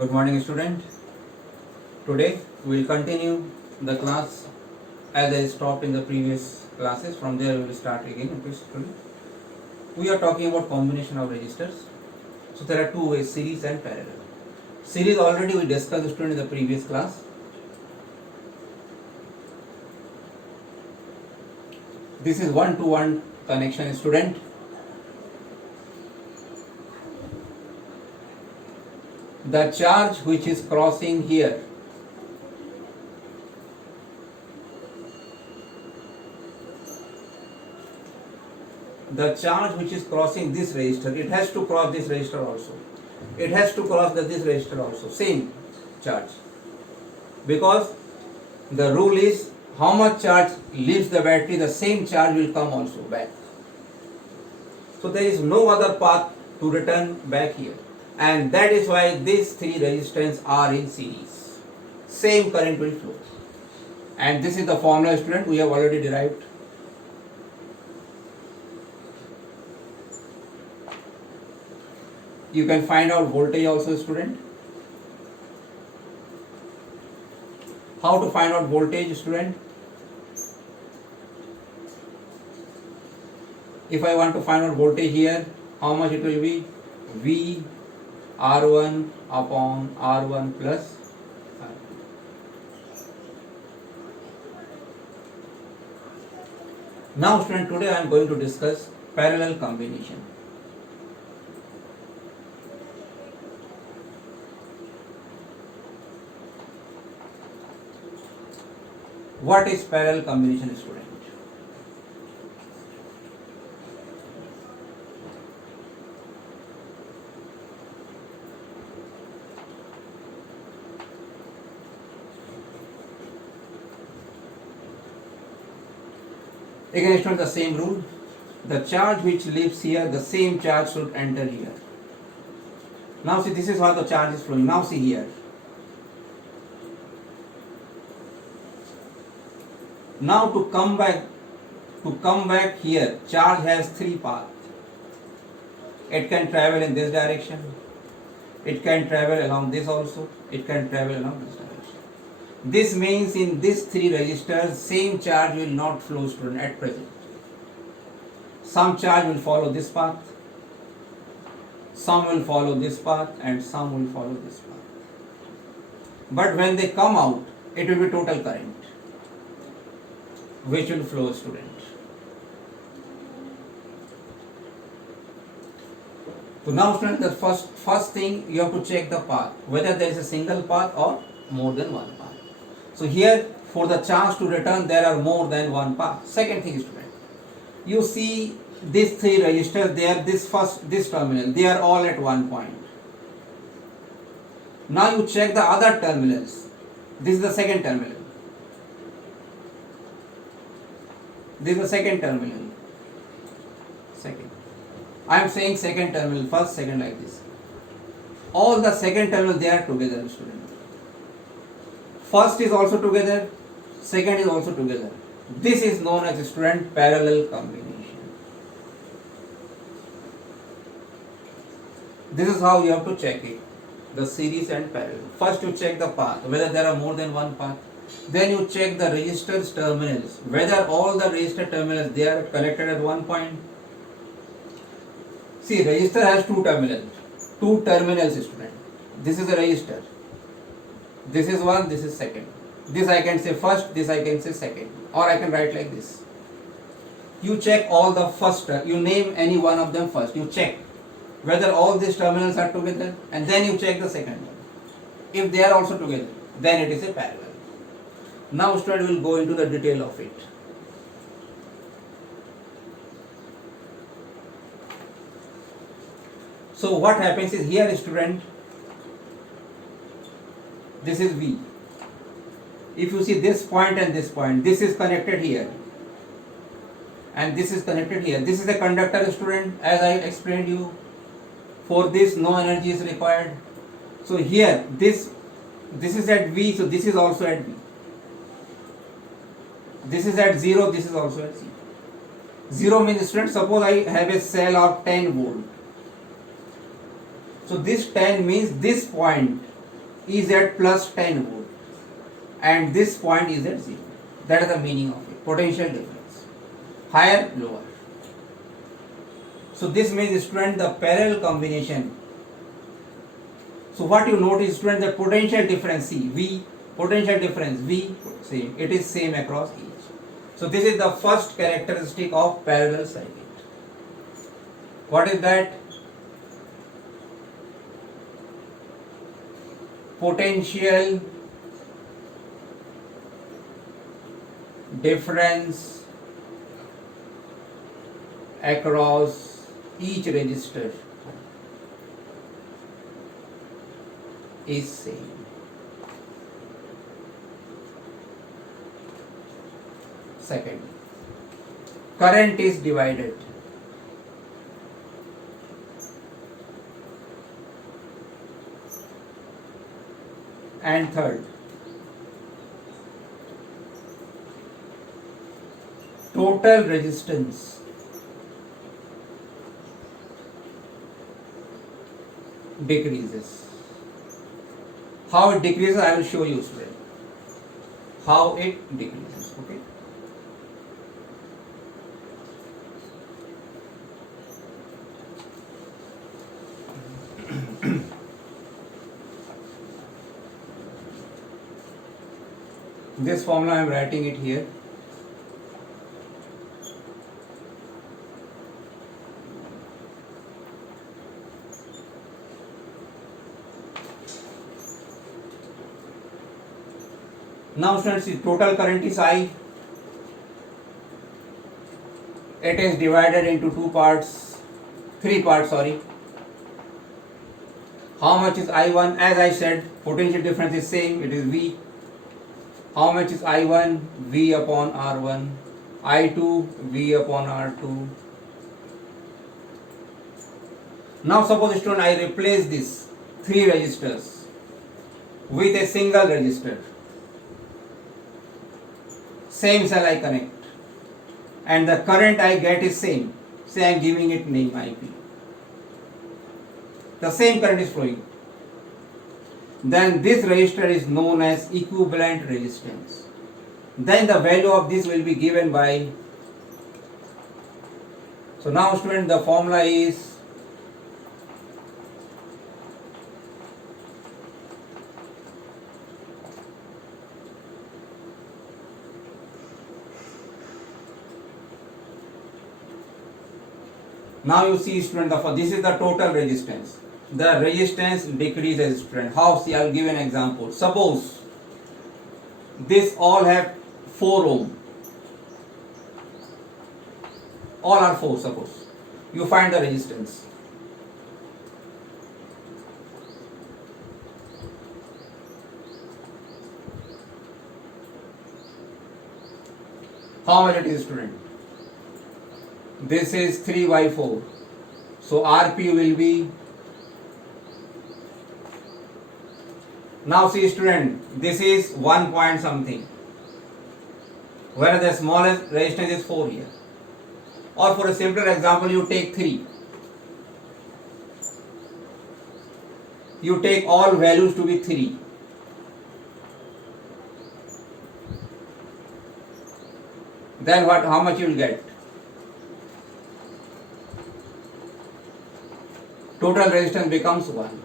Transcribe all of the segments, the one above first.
Good morning, student. Today we will continue the class as I stopped in the previous classes. From there we will start again. Okay, student. We are talking about combination of registers. So there are two ways: series and parallel. Series already we discussed, student, in the previous class. This is one-to-one connection, student. The charge which is crossing here the charge which is crossing this register, it has to cross this register also. It has to cross this register also, same charge. Because the rule is how much charge leaves the battery, the same charge will come also back. So there is no other path to return back here. And that is why these three resistors are in series. Same current will flow. And this is the formula, student, we have already derived. You can find out voltage also, student. How to find out voltage, student? If I want to find out voltage here, how much it will be? V R1 upon R1 plus R. Now, student, today I am going to discuss parallel combination. What is parallel combination, student? Again, student, the same rule. The charge which leaves here, the same charge should enter here. Now see, this is how the charge is flowing. Now see here. Now to come back here, charge has three paths. It can travel in this direction. It can travel along this also. It can travel along this direction. This means in these three resistors, same charge will not flow, student, at present. Some charge will follow this path, some will follow this path, and some will follow this path. But when they come out, it will be total current, which will flow, student. So now, student, the first thing you have to check the path, whether there is a single path or more than one path. So here, for the charge to return, there are more than one path. Second thing, student, you see these three resistors, they are this terminal, they are all at one point. Now you check the other terminals. This is the second terminal. This is the second terminal. Second. I am saying second terminal, first, second, like this. All the second terminals, they are together, student. First is also together, second is also together. This is known as, student, parallel combination. This is how you have to check it, the series and parallel. First you check the path, whether there are more than one path. Then you check the resistors terminals, whether all the resistor terminals, they are connected at one point. See, resistor has two terminals, student. This is a resistor. This is one, this is second. This I can say first, this I can say second. Or I can write like this. You check all the first, you name any one of them first. You check whether all these terminals are together, and then you check the second one. If they are also together, then it is a parallel. Now, student, will go into the detail of it. So what happens is here, student, this is V. If you see this point and this point, this is connected here, and this is connected here. This is a conductor, student, as I explained you. For this, no energy is required. So here, this is at V, so this is also at V. This is at 0, this is also at 0. 0 means, student, suppose I have a cell of 10 volt. So this 10 means this point is at plus 10 volt and this point is at 0. That is the meaning of it. Potential difference. Higher, lower. So this means student the parallel combination. So what you notice student, the potential difference C, V, potential difference V, same. It is same across each. So this is the first characteristic of parallel circuit. What is that? Potential difference across each resistor is same. Second, current is divided. And third, total resistance decreases. How it decreases, I will show you student. How it decreases, okay? This formula I am writing it here. Now students, see, total current is I. It is divided into three parts, sorry. How much is I1? As I said, potential difference is same, it is V. How much is I1? V upon R1. I2? V upon R2. Now suppose student, I replace these three resistors with a single resistor. Same cell I connect. And the current I get is same. Say I am giving it name IP. The same current is flowing. Then this resistor is known as equivalent resistance. Then the value of this will be given by. So now student, the formula is now you see student, this is the total resistance. The resistance decreases student. How? See, I will give an example. Suppose this all have 4 ohm. All are 4, suppose. You find the resistance. How much it is student? This is 3 by 4. So RP will be. Now see student, this is 1 point something, where the smallest resistance is 4 here. Or for a simpler example, you take 3. You take all values to be 3. Then what? How much you will get? Total resistance becomes 1.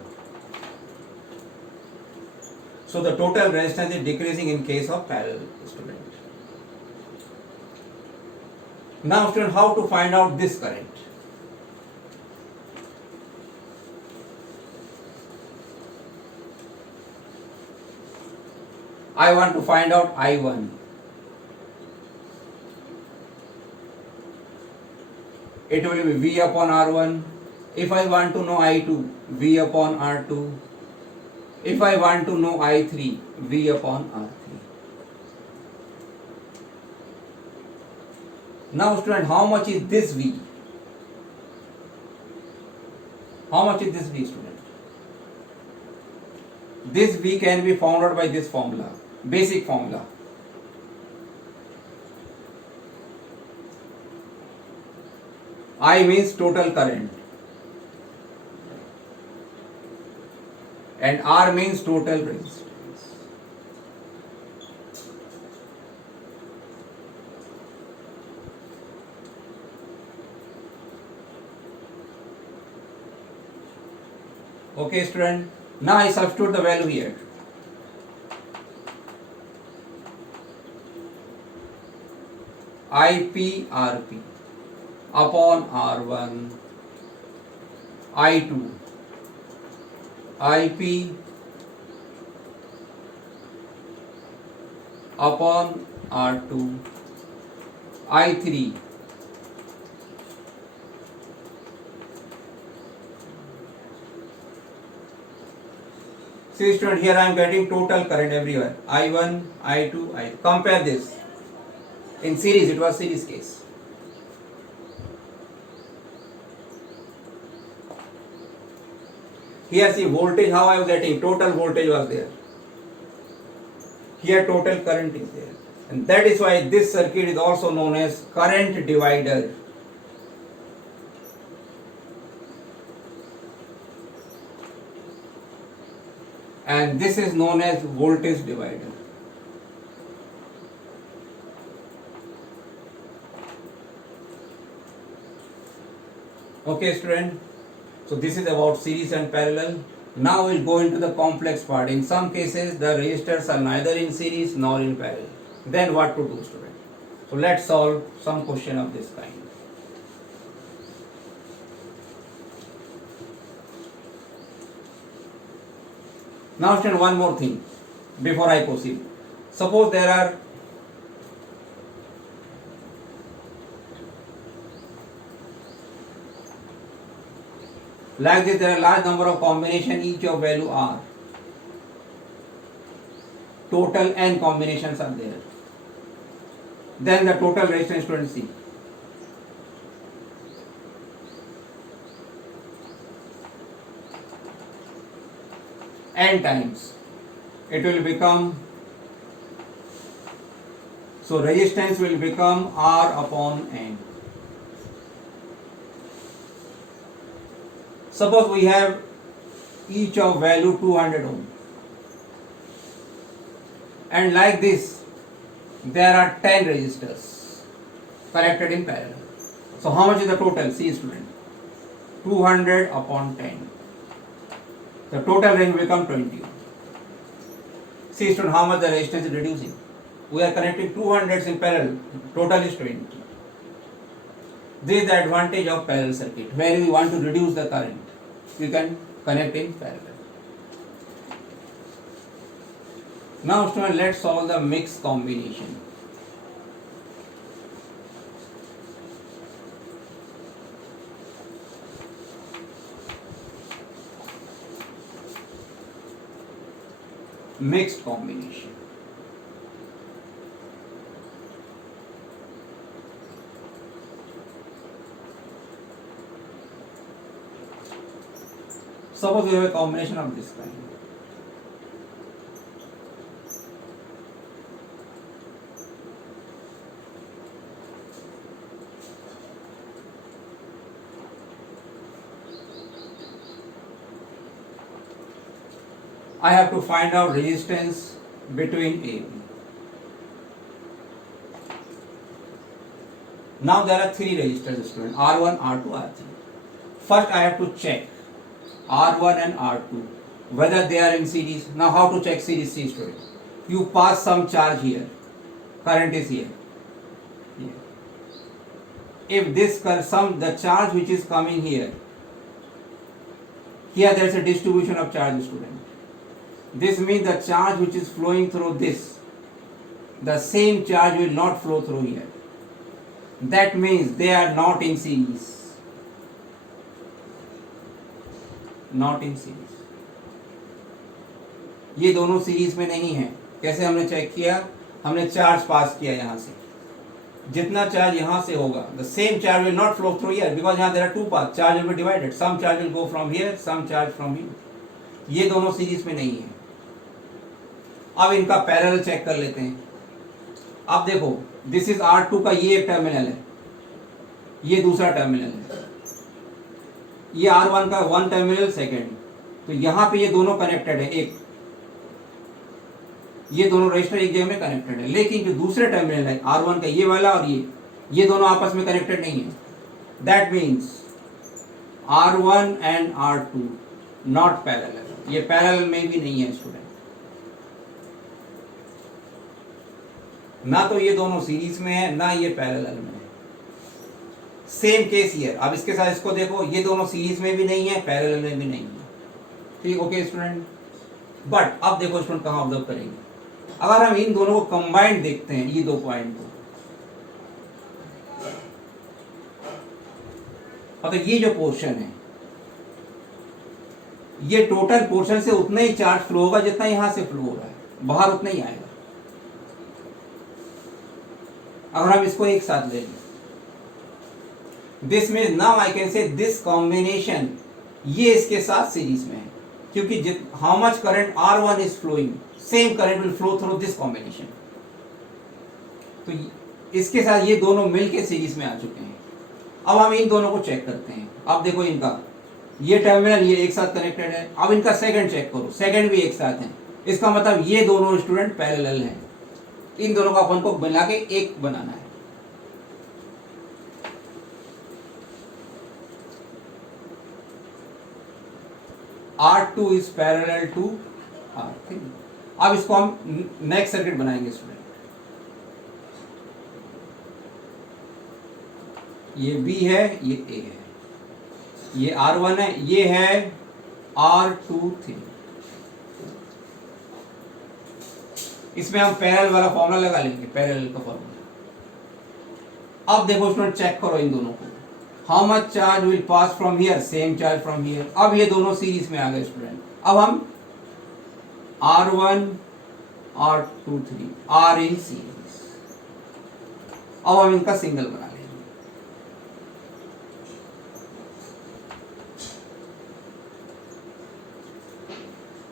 So the total resistance is decreasing in case of parallel student. Now student, how to find out this current? I want to find out I1. It will be V upon R1. If I want to know I2, V upon R2. If I want to know I3, V upon R3. Now student, how much is this V? How much is this V student? This V can be found out by this formula, basic formula. I means total current. and R means total resistance. Okay, student. Now I substitute the value here. IPRP upon R1, I2, IP upon R2, I3, see student, here I am getting total current everywhere, I1, I2, I2. Compare this. In series, it was series case. Here see voltage, how I was getting, total voltage was there. Here total current is there. And that is why this circuit is also known as current divider. And this is known as voltage divider. Okay, student. So this is about series and parallel. Now we'll go into the complex part. In some cases, the resistors are neither in series nor in parallel. Then what to do, student? So let's solve some question of this kind. Now, student, one more thing before I proceed. Suppose there are like this, there are large number of combination, each of value R. Total n combinations are there. Then the total resistance, student, see. N times. It will become, so resistance will become R upon N. Suppose we have each of value 200 ohm. And like this, there are 10 resistors connected in parallel. So how much is the total? See, student, 200 upon 10. The total range will become 20. See, student, how much the resistance is reducing. We are connecting 200s in parallel. Total is 20. This is the advantage of parallel circuit. Where we want to reduce the current, we can connect in parallel. Now, student, let's solve the mixed combination. Mixed combination. Suppose we have a combination of this kind. I have to find out resistance between A and B. Now there are three resistors, student, R1, R2, R3. First I have to check R1 and R2 whether they are in series. Now how to check series, see, student? You pass some charge here, current is here. If this the charge which is coming here there is a distribution of charge, student. This means the charge which is flowing through this, the same charge will not flow through here. That means they are not in series. Not in series. ये दोनों series में नहीं है. कैसे हमने check किया? हमने charge पास किया यहाँ से. जितना चार्ज यहाँ से होगा, the same charge will not flow through here because यहाँ there are two paths. Charge will be divided. Some charge will go from here, some charge from here. ये दोनों सीरीज में नहीं है. अब इनका पैरेलल चेक कर लेते हैं. अब देखो, दिस इज R2 का ये एक टर्मिनल है, ये दूसरा टर्मिनल है. ये R1 का वन टर्मिनल सेकेंड, तो यहाँ पे ये दोनों कनेक्टेड है, एक ये दोनों रजिस्टर एक जगह में कनेक्टेड है, लेकिन जो दूसरे टर्मिनल है R1 का ये वाला और ये दोनों आपस में कनेक्टेड नहीं है। That means R1 and R2 not parallel, ये पैरेलल में भी नहीं है स्टूडेंट। ना तो ये दोनों सीरीज में है, ना ये पैरेलल में है। Same case here. अब इसके साथ इसको देखो, ये दोनों सीरीज में भी नहीं है, पैरेलल में भी नहीं है। ठीक, ओके स्टूडेंट। बट अब देखो स्टूडेंट कहाँ ऑब्जर्व करेंगे, अगर हम इन दोनों को कंबाइंड देखते हैं, ये दो पॉइंट को, और तो ये जो पोर्शन है, ये टोटल पोर्शन से उतना ही चार्ज फ्लो होगा जितना यहां से फ्लो हो रहा है, बाहर उतना ही आएगा। अगर हम इसको एक साथ ले लें, this means now I can say this combination, ये इसके साथ सीरीज में है, क्योंकि how much current R1 is flowing, same current will flow through this combination. तो इसके साथ ये दोनों मिलके सीरीज में आ चुके हैं। अब हम इन दोनों को चेक करते हैं। अब देखो इनका ये टर्मिनल ये एक साथ कनेक्टेड है। अब इनका सेकंड चेक करो, सेकंड भी एक साथ है, इसका मतलब ये दोनों स्टूडेंट पैरेलल हैं। इन दोनों को अपन को मिला के एक बनाना है। R2 is parallel to R3। अब इसको हम नेक्स्ट सर्किट बनाएंगे स्टूडेंट। ये B है, ये A है, ये R1 है, ये है R23। इसमें हम पैरेलल वाला फॉर्मूला लगा लेंगे, पैरेलल का फॉर्मूला। अब देखो स्टूडेंट चेक करो इन दोनों को, how much charge will pass from here, same charge from here. अब ये दोनों सीरीज में आ गए स्टूडेंट। अब हम R1 R23 are in series. अब हम इनका सिंगल बना लेंगे।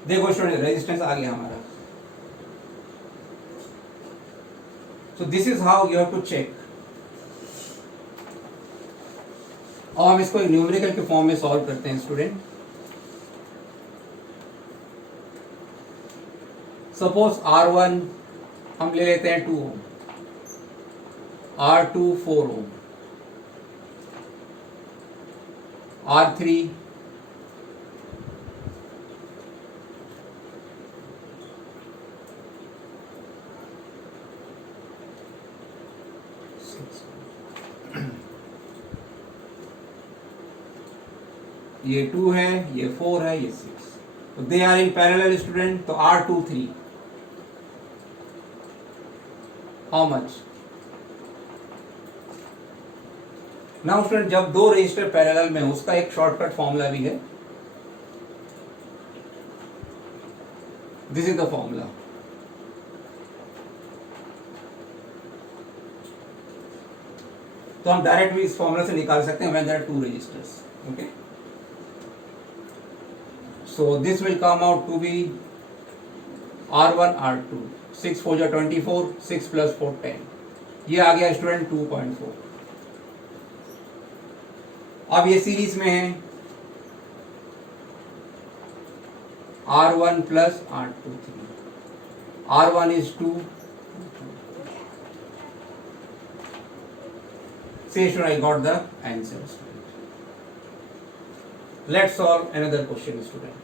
देखो स्टूडेंट रेजिस्टेंस आ गया हमारा। So this is how you have to check. और हम इसको न्यूमेरिकल के फॉर्म में सॉल्व करते हैं स्टूडेंट। सपोज R1 हम ले लेते हैं 2 ओम, R2 4 ओम, R3 ये 2 है, ये 4 है, ये 6। तो they are in parallel student. तो R23 how much. Now student जब दो रजिस्टर पैरेलल में, उसका एक शॉर्टकट फॉर्मूला भी है। This is the formula. तो हम डायरेक्ट भी इस फॉर्मूला से निकाल सकते हैं when there are two registers. Okay, so this will come out to be R1 R2, 6 4 जा 24, 6 plus 4 10। ये आ गया स्टूडेंट 2.4। अब ये सीरीज में है R1 plus R23, R1 is 2। Say sure I got the answer student. Let's solve another question student.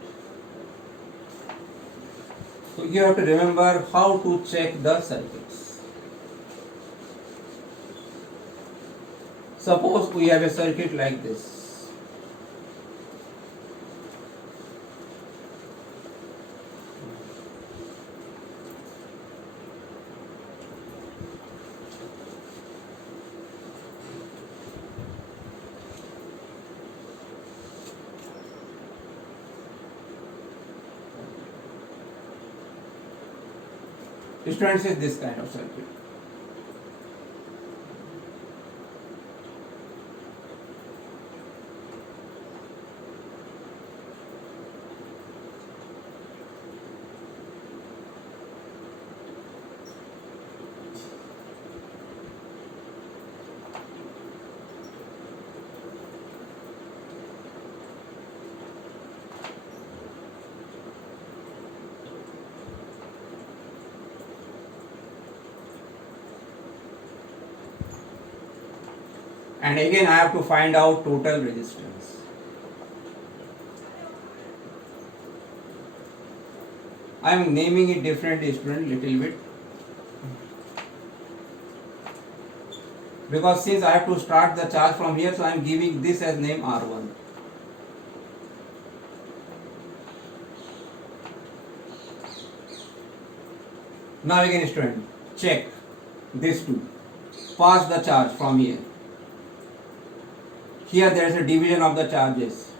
So you have to remember how to check the circuits. Suppose we have a circuit like this. Students, is this kind of circuit. and again I have to find out total resistance. I am naming it differently, student, little bit, because since I have to start the charge from here, so I am giving this as name R1. Now again, student, check this two. Pass the charge from here. Here there is a division of the charges.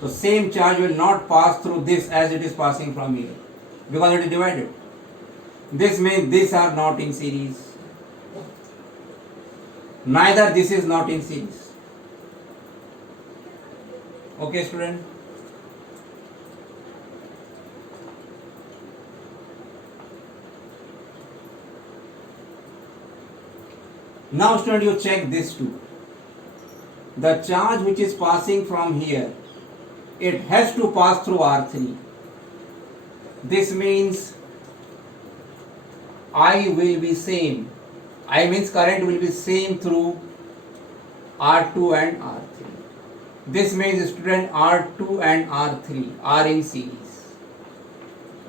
So same charge will not pass through this as it is passing from here, because it is divided. This means these are not in series. Neither this is not in series. Okay, student? Now, student, you check this too. The charge which is passing from here, it has to pass through R3. This means I will be same. I means current will be same through R2 and R3. This means, student, R2 and R3 are in series.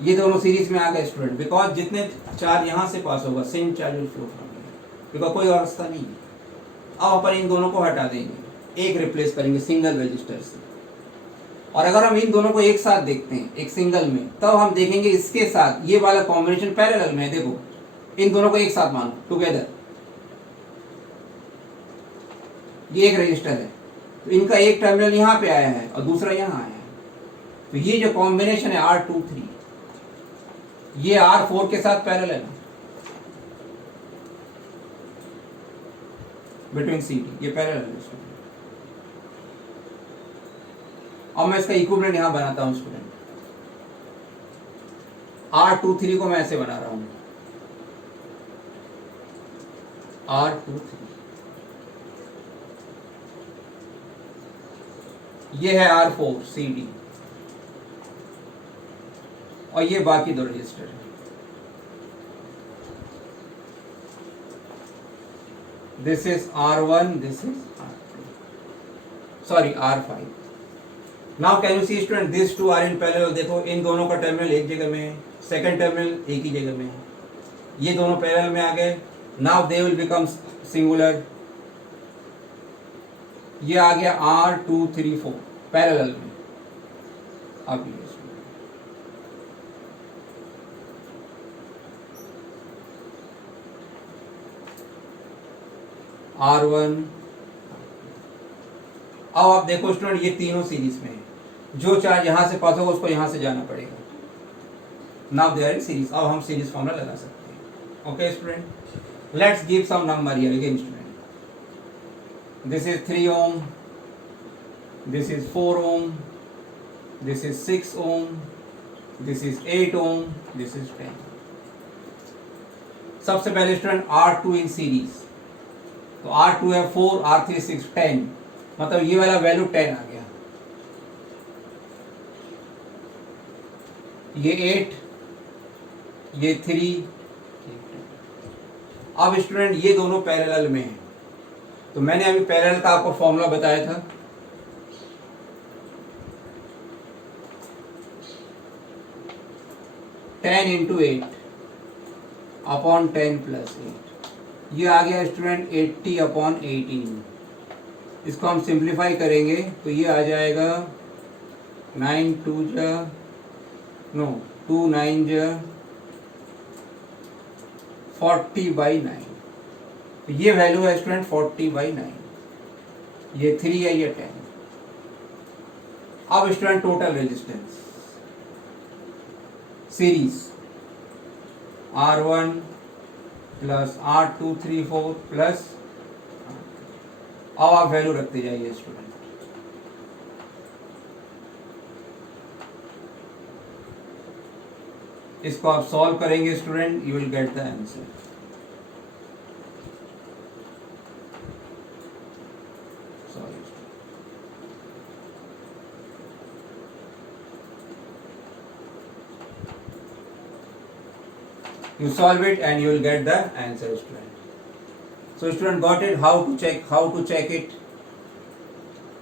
ये दोनों series में आ गए, student, because जितने charge यहाँ से पास होगा same charge will flow from here, because कोई और रास्ता नहीं है. अब अपन इन दोनों को हटा देंगे, एक रिप्लेस करेंगे सिंगल रजिस्टर से. और अगर हम इन दोनों को एक साथ देखते हैं एक सिंगल में, तब हम देखेंगे इसके साथ ये वाला कॉम्बिनेशन पैरेलल में है. देखो, इन दोनों को एक साथ मानो टुगेदर, ये एक रजिस्टर है, तो इनका एक टर्मिनल यहाँ पे आया है और दूसरा यहाँ आया है. तो ये जो कॉम्बिनेशन है R23, ये R4 के साथ पैरेलल है बिटवीन CD, ये पैरेलल है. अब मैं इसका इक्विवेलेंट यहां बनाता हूं, स्टूडेंट. R23 को मैं ऐसे बना रहा हूं, R23, ये है R4 CD, और ये बाकी दो रजिस्टर है. This is R1, this is R2, sorry R5. Now can you see, student, this two are in parallel. देखो, इन दोनों का टर्मिनल एक जगह में है, सेकंड टर्मिनल एक ही जगह में है, ये दोनों पैरेलल में आ गए. Now they will become singular. ये आ गया R234 पैरेलल में. अब ये R1. अब आप देखो, स्टूडेंट, ये तीनों सीरीज में है. जो चार्ज यहां से पास होगा उसको यहां से जाना पड़ेगा. Now they are in series. अब हम सीरीज फॉर्मूला लगा सकते हैं. Okay, student, let's give some number here again, student. This is 3 ohm, this is 4 ohm, this is 6 ohm, this is 8 ohm, this is 10. सबसे पहले, स्टूडेंट, R2 इन सीरीज. तो R2 है 4, R3 6, 10, मतलब ये वाला वैल्यू 10 आ गया. ये 8, ये 3. अब, स्टूडेंट, ये दोनों पैरेलल में हैं. तो मैंने अभी पैरेलल का आपको फॉर्मूला बताया था. टेन इंटू 8 अपॉन 10 प्लस 8, ये आ गया, स्टूडेंट, 80 अपॉन 18. इसको हम सिंप्लीफाई करेंगे तो ये आ जाएगा 9 2 जा, नो 2 9 जा 40/9. तो ये वैल्यू है, स्टूडेंट, 40/9. ये 3 है, ये 10. अब, student, total resistance series R1 plus R234 plus. अब आप वैल्यू रखते जाइए, स्टूडेंट. इसको आप सॉल्व करेंगे, student, you will get the answer. You solve it and you will get the answer, student. So, student, got it? How to check it?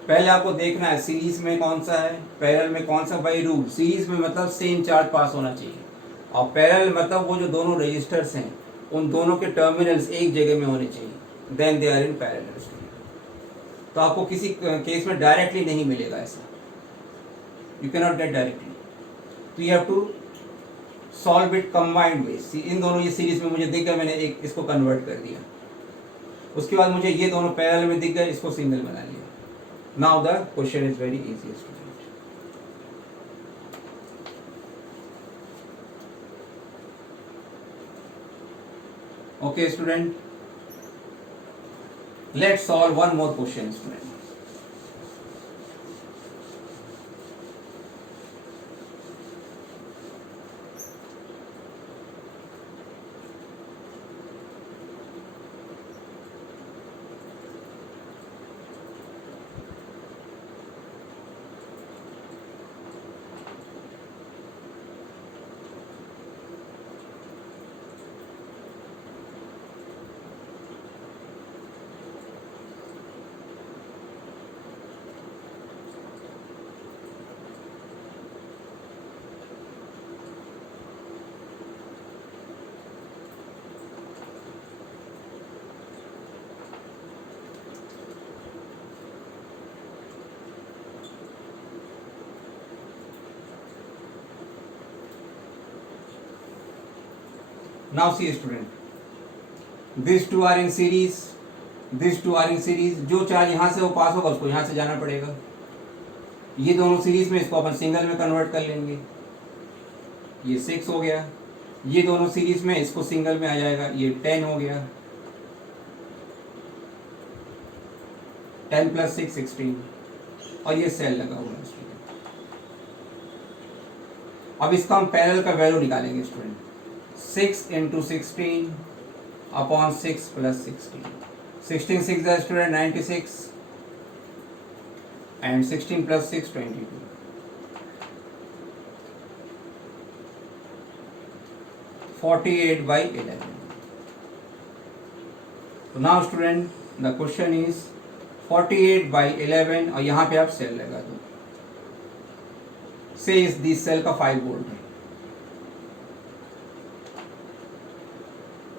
पहले आपको देखना है सीरीज में कौन सा है, पैरेलल में कौन सा। बाई रूल सीरीज में मतलब सेम चार्ज पास होना चाहिए, और पैरेलल मतलब वो जो दोनों रजिस्टर्स हैं उन दोनों के टर्मिनल्स एक जगह में होने चाहिए, then they are in parallel. तो आपको किसी केस में डायरेक्टली नहीं मिलेगा ऐसा, you can not get directly, तो you have to solve it combined way. इन दोनों ये सीरीज में मुझे दिख गया, मैंने एक इसको कन्वर्ट कर दिया, उसके बाद मुझे ये दोनों पैरेलल में दिख गए, इसको सिंगल बना लिया। Now the question is very easy student. Okay student, let's solve one more question student. Now see student, these two are in series, these two are in series। जो चार्ज यहाँ से वो पास होगा उसको यहाँ से जाना पड़ेगा। ये दोनों सीरीज में, इसको अपन सिंगल में कन्वर्ट कर लेंगे, ये 6 हो गया। ये दोनों सीरीज में, इसको सिंगल में आ जाएगा, ये 10 हो गया। 10 + 6 16, और ये सेल लगा हुआ है स्टूडेंट। अब इसका हम पैरेलल का वैल्यू निकालेंगे student. 6 × 16 upon 6 + 16, 16 6 is student 96, and 16 + 6 22, 48/11। So now student the question is 48/11, और यहाँ पे आप सेल लगा दो। से इस दिस सेल का 5 वोल्ट है,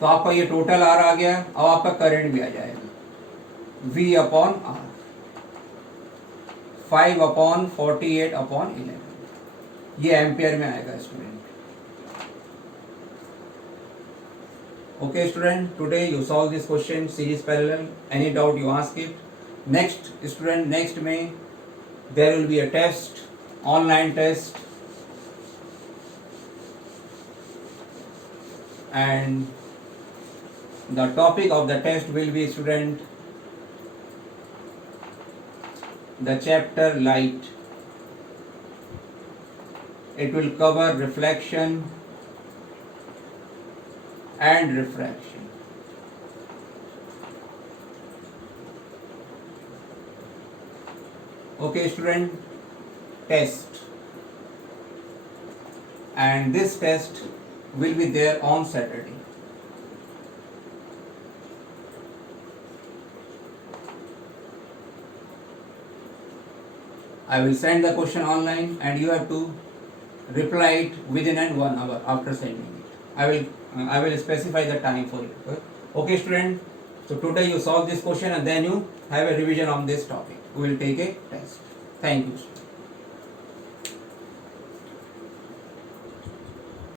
तो आपका ये टोटल आर आ गया। अब आपका करंट भी आ जाएगा, V/R, 5/48/11, ये एम्पियर में आएगा student. Okay student, today you solve this question series parallel. Any doubt you ask it. Next student, next में there will be a test, online test, and the topic of the test will be student the chapter light. It will cover reflection and refraction. Okay student, test, and this test will be there on Saturday. I will send the question online and you have to reply it within 1 hour after sending it. I will specify the time for it. Okay student, so today you solve this question and then you have a revision on this topic. We will take a test. Thank you.